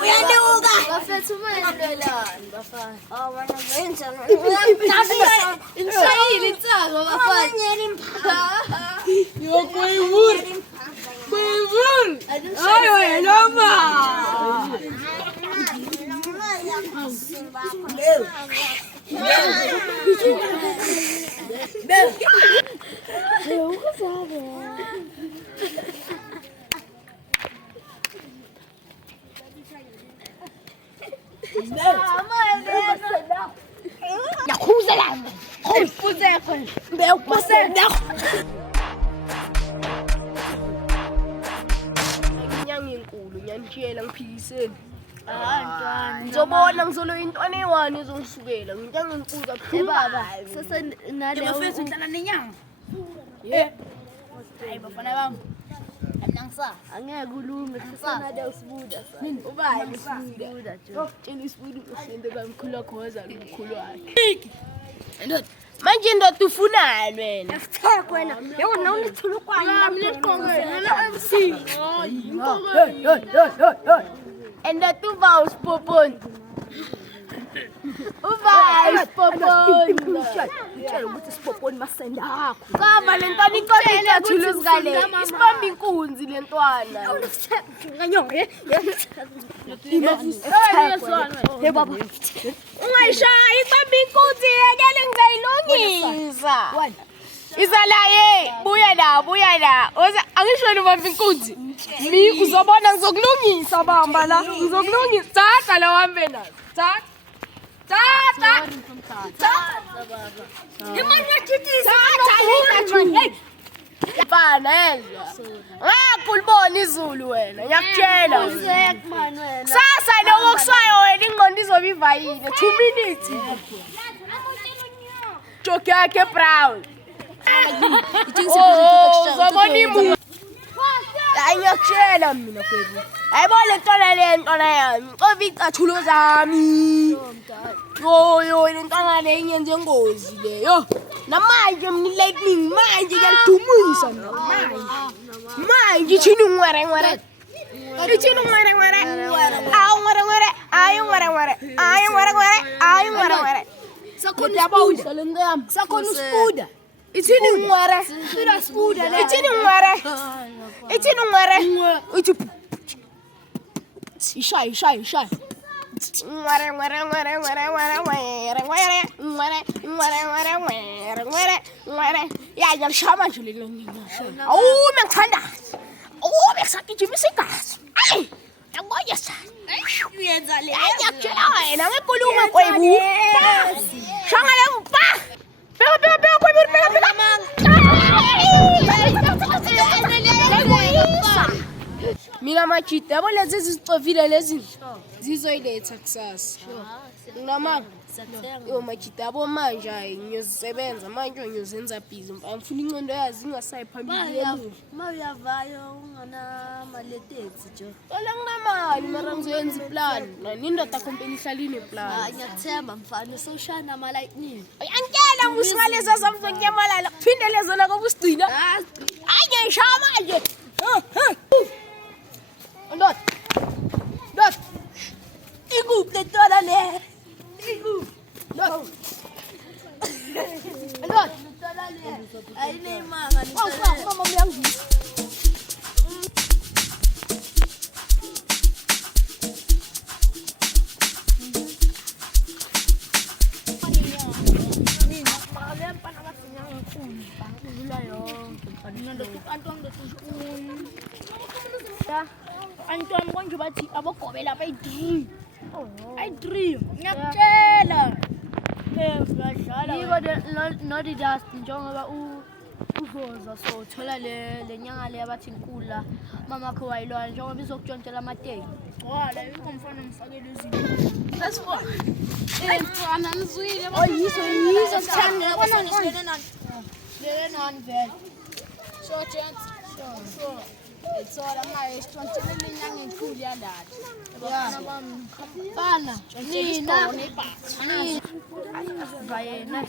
Uyaluka bafethu umayelelani bafana wena wenza inshayile insako bafana Kuivuri. Ayo eloma. Yakuza la. Inyanga enkulu ngiyanitshela ngiphikiseni. ntwana Ngizobona ngizolo intwana eyiwani ezongisukela nginyanga enkulu kabuhlungu baba sase nale Bafethu uhlala nenyanga. Hayi bafana bami. Amnangisa. angeke ulunge sisonale usibuda ubani usibuda nje tshela isibudu usinde kamkhulu akhoza umkhulu wakhe manje ndoda ufunani wena Sitheko wena. Yebo nawe unithulukwane and that uva usipoponi uva usipoponi Utshela ukuthi sipoponi masenda akho. kava le ntwana iqola ithuluzi kale isibamba inkunzi le ntwana Hey baba. ungayishaya ibamba inkunzi yekele ngizayilungisa izalaye buya la angishoni ubamba inkunzi mi uzobona ngizokulungisa bamba la ngizokulungisa tata la wambe nazo tata Imani yakhithisa Mfana yezwa ngakulibona izulu wena ngiyakutshela man wena sasa lokho kuswayo wena ingqondo izobiva yini 2 minutes joke yakhe brown uzobona imu hayi ngiyakutshela mina kwethu ayibona le ntwana yami cova icathulo zami yo le ntwana le inyenze ingozi leyo namanje mina like me manje ngiyalidumisa manje ichini ngwere ichini ngwere ayi ngwere sakhona le nto yami sakhona usibuda ichini ngwere ichini ngwere ichi ishaya ya ngishama nje lena awume ngithandaza awume kusagijimisa igazi ayi yabona sana uyenza le. ngiyakutshela wena ngenkulumo kwebu shanga le mpa beka mina majida yabo lezi ezicovile lezi zizoyiletha kusasa ngamanga yo majida yabo manje hayi ngiyozisebenza manje ngiyozenza busy ngifuna incondo yazi ingasayi phambili mawuyavayo ungana maleteksi jo Ola nginamali mara ngizoyenza iplan nindoda company ihlala ineplan ngiyathemba mfana sewushana ama lightning angitshela ngusingaleza zamzonyamalala kuphindele zona kobusigcina hayi ngishaya manje Ndot. Ikuphi le ntwana le? Ikuphi? Ndot. ayineyimanga Mama uyangisa. Antoine konje bathi abogobe lapha ayi-3 ngiyakutshela siyadlala yiko not just njengoba uzoza so thola le nyanga le abathi inkula mama kho wayilwana njengoba izokutshontshela amateki wala yiko mfana ngifakele izinto mfana nizwile yizo sithanda yabona nani vele sure gents sure it's all I'm isithontshele inyanga enkulu yandala yabona bana nina vayena